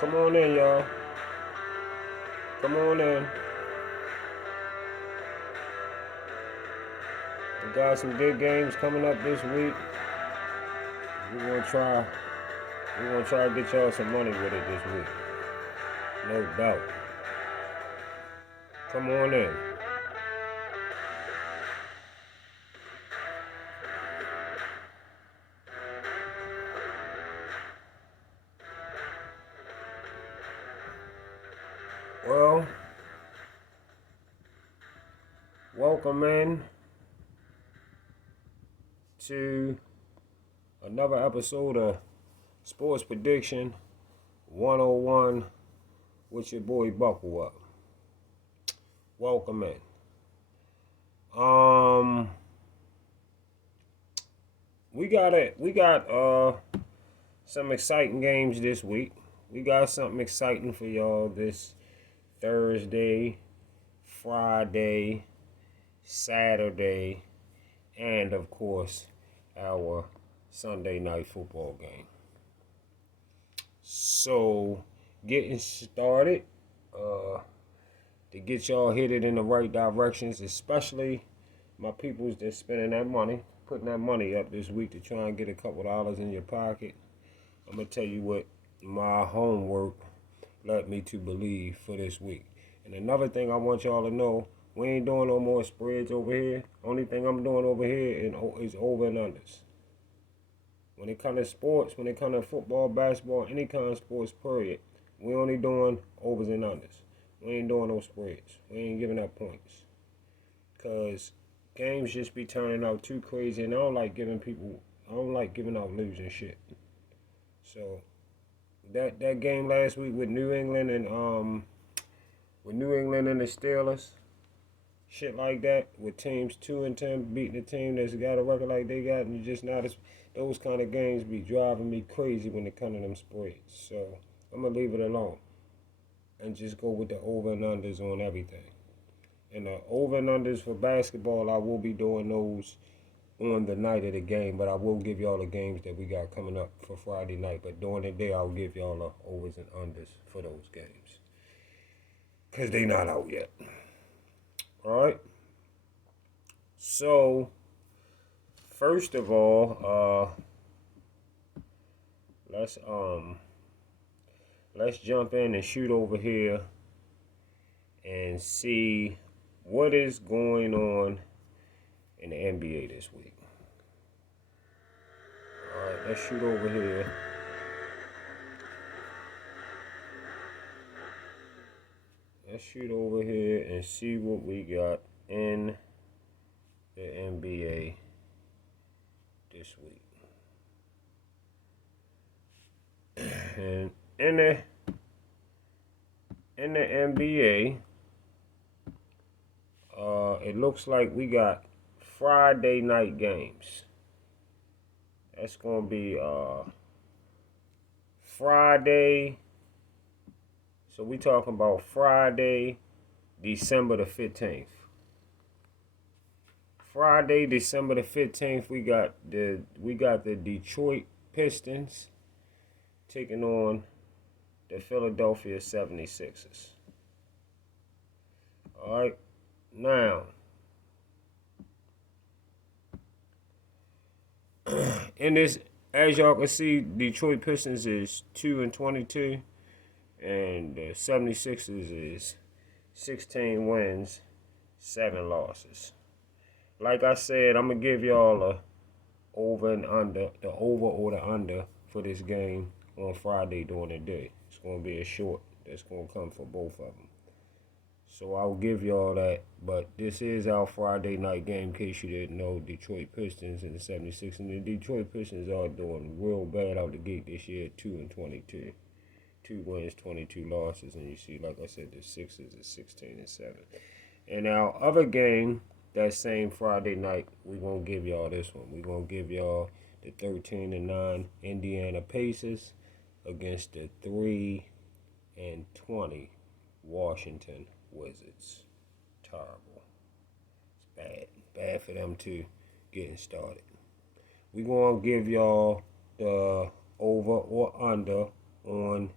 Come on in, y'all. Come on in. We got some good games coming up this week. We're gonna try. We're gonna try to get y'all some money with it this week. No doubt. Come on in. Well, welcome in to another episode of Sports Prediction 101 with your boy Buckle Up. Welcome in. We got some exciting games this week. We got something exciting for y'all this Thursday, Friday, Saturday, and of course our Sunday night football game. So getting started, to get y'all headed in the right directions, especially my peoples that's spending that money, putting that money up this week to try and get a couple dollars in your pocket. I'm gonna tell you what my homework led me to believe for this week. And another thing I want y'all to know, we ain't doing no more spreads over here. Only thing I'm doing over here is over and unders. When it comes to sports, when it comes to football, basketball, any kind of sports, period, we only doing overs and unders. We ain't doing no spreads. We ain't giving up points. Because games just be turning out too crazy, and I don't like giving out losing shit. So that game last week with New England and the Steelers, shit like that, with teams 2-10 beating a team that's got a record like they got, and you just not as those kind of games be driving me crazy when it comes to them spreads. So I'm gonna leave it alone and just go with the over and unders on everything. And the over and unders for basketball, I will be doing those on the night of the game, but I will give y'all the games that we got coming up for Friday night. But during the day, I'll give y'all the overs and unders for those games, because they not out yet. All right. So, first of all, let's jump in and shoot over here and see what is going on in the NBA this week. All right, let's shoot over here. Let's shoot over here and see what we got in the NBA this week. And in the NBA, it looks like we got Friday night games. That's gonna be Friday. So we talking about Friday, December the 15th. Friday, December the 15th, we got the Detroit Pistons taking on the Philadelphia 76ers. All right. Now, in this, as y'all can see, Detroit Pistons is 2-22, and the 76ers is 16 wins, 7 losses. Like I said, I'm gonna give y'all a over and under, the over or the under for this game on Friday during the day. It's gonna be a short that's gonna come for both of them. So I'll give y'all that, but this is our Friday night game, in case you didn't know. Detroit Pistons and the 76ers. And the Detroit Pistons are doing real bad out the gate this year, 2-22. 2 wins, 22 losses, and you see, like I said, the Sixers is 16-7. And our other game, that same Friday night, we're gonna give y'all this one. We're gonna give y'all the 13-9 Indiana Pacers against the 3-20 Washington Wizards. Terrible. It's bad for them too, getting started. We're gonna give y'all the over or under on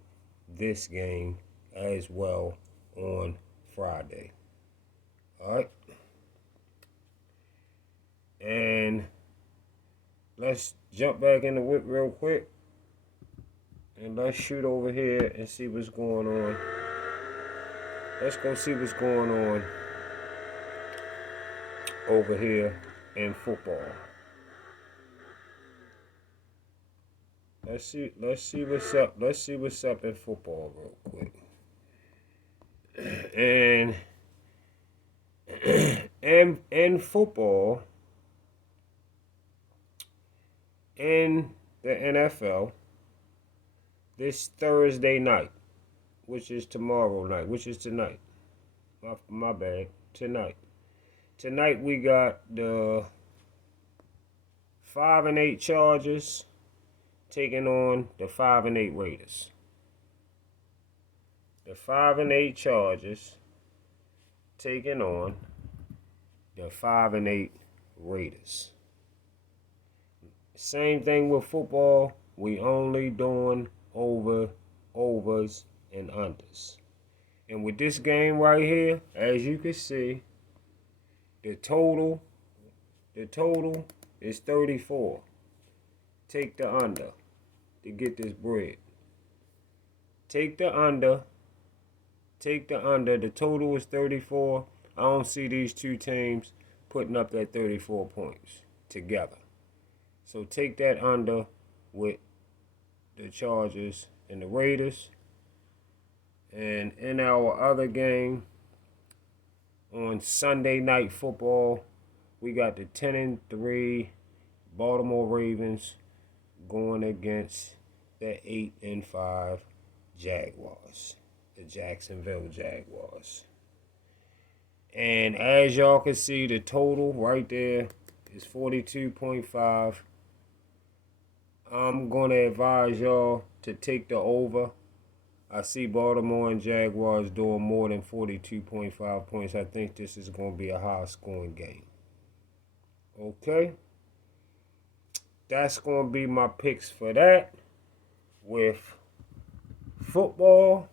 this game as well on Friday. All right. And let's jump back in the whip real quick. And let's shoot over here and see what's going on. Let's go see what's going on over here in football. Let's see what's up. Let's see what's up in football real quick. And in football, in the NFL, this Thursday night, which is tomorrow night, which is tonight. My bad. Tonight. Tonight we got the 5-8 Chargers taking on the 5-8 Raiders. The 5-8 Chargers taking on the 5-8 Raiders. Same thing with football. We only doing overs, and unders. And with this game right here, as you can see, the total is 34. Take the under to get this bread. Take the under. The total is 34. I don't see these two teams putting up that 34 points together. So take that under with the Chargers and the Raiders. And in our other game on Sunday Night Football, we got the 10-3 Baltimore Ravens going against the 8-5 Jaguars, the Jacksonville Jaguars. And as y'all can see, the total right there is 42.5. I'm going to advise y'all to take the over. I see Baltimore and Jaguars doing more than 42.5 points. I think this is going to be a high-scoring game. Okay? That's going to be my picks for that with football.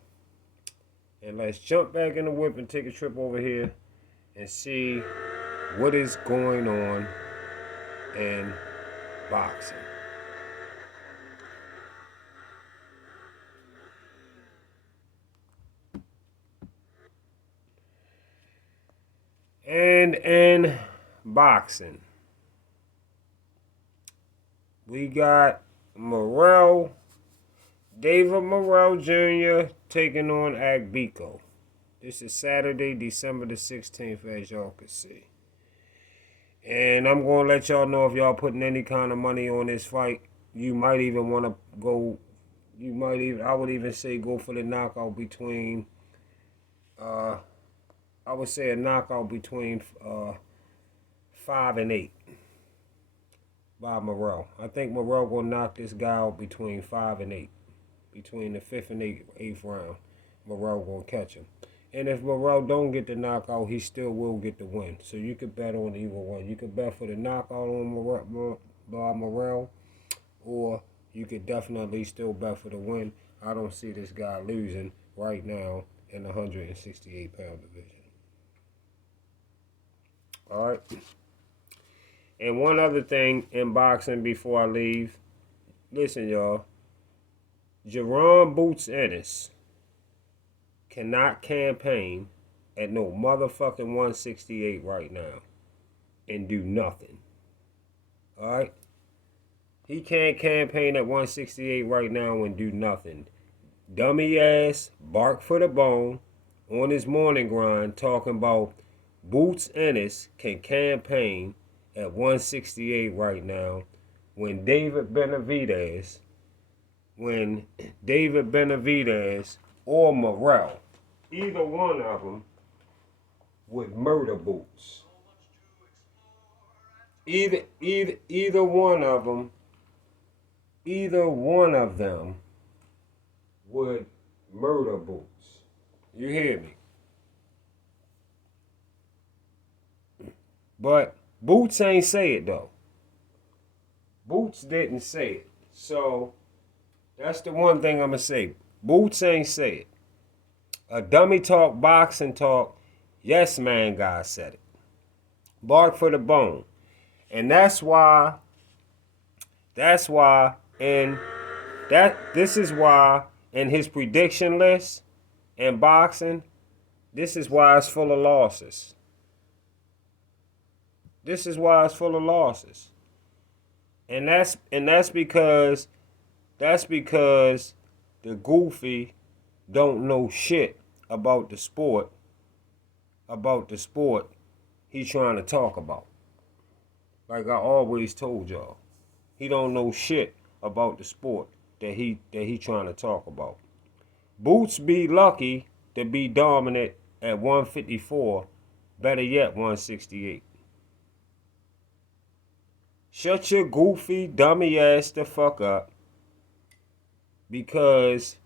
And let's jump back in the whip and take a trip over here and see what is going on in boxing. And in boxing, we got Morrell, David Morrell Jr. taking on Agbeko. This is Saturday, December the 16th, as y'all can see. And I'm going to let y'all know if y'all putting any kind of money on this fight. You might even want to go, I would even say go for the knockout between, I would say a knockout between 5 and 8 by Morrell. I think Morrell will knock this guy out between 5 and 8. Between the 5th and 8th round, Morrell will catch him. And if Morrell don't get the knockout, he still will get the win. So you could bet on either one. You could bet for the knockout on Morrell, or you could definitely still bet for the win. I don't see this guy losing right now in the 168-pound division. All right. And one other thing in boxing before I leave. Listen, y'all. Jerome Boots Ennis cannot campaign at no motherfucking 168 right now and do nothing. All right? He can't campaign at 168 right now and do nothing. Dummy ass, bark for the bone, on his morning grind talking about Boots Ennis can campaign at 168 right now when David Benavidez or Morrell, either one of them would murder Boots. Either one of them would murder Boots. You hear me? But Boots ain't say it though. Boots didn't say it. So that's the one thing I'm going to say. Boots ain't say it. A dummy talk, boxing talk. Yes, man, God said it. Bark for the bone. And and this is why in his prediction list in boxing, this is why it's full of losses. This is why it's full of losses. And that's because the goofy don't know shit about the sport he's trying to talk about. Like I always told y'all, he don't know shit about the sport that he trying to talk about. Boots be lucky to be dominant at 154, better yet 168. Shut your goofy dummy ass the fuck up, because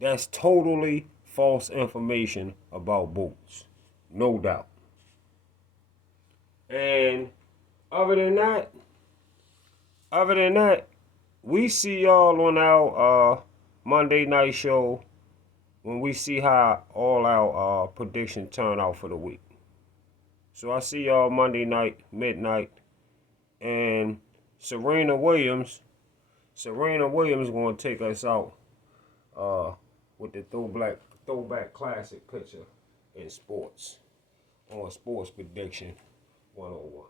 that's totally false information about Boots. No doubt. And other than that, we see y'all on our Monday night show when we see how all our prediction turn out for the week. So I see y'all Monday night, midnight, and Serena Williams gonna take us out with the throwback classic picture in sports on Sports Prediction 101.